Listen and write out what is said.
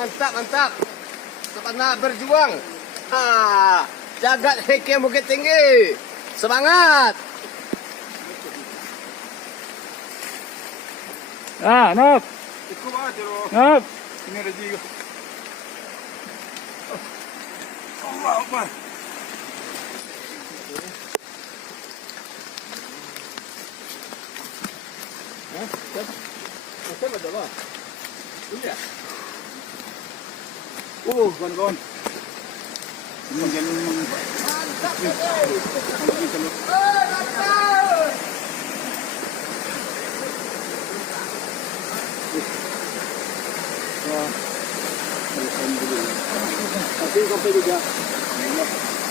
Mantap, mantap. Tempat nak berjuang. Jagat heke Bukit Tinggi. Semangat. Nop. Ikut aja loh. Nop. Ini ada juga. Allah Akbar. Macam ada lah. Iya. Kawan-kawan. Ini jangan Mantap. Tapi sampai juga.